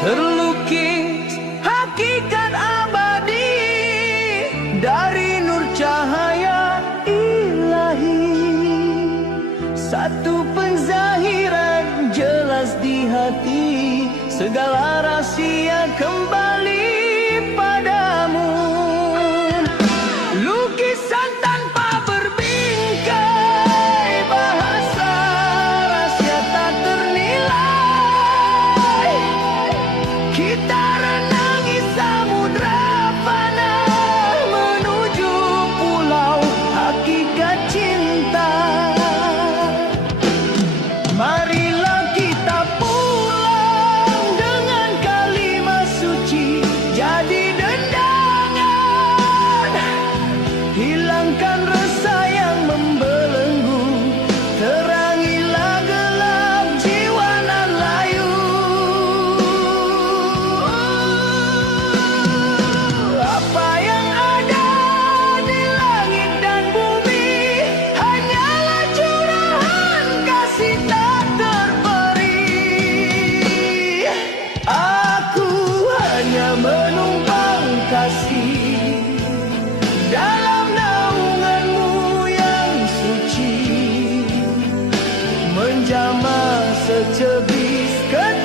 terlukis hakikat abadi dari nur cahaya ilahi. Satu penzahiran jelas di hati segala rahsia kembali Menjamah secebis kenangan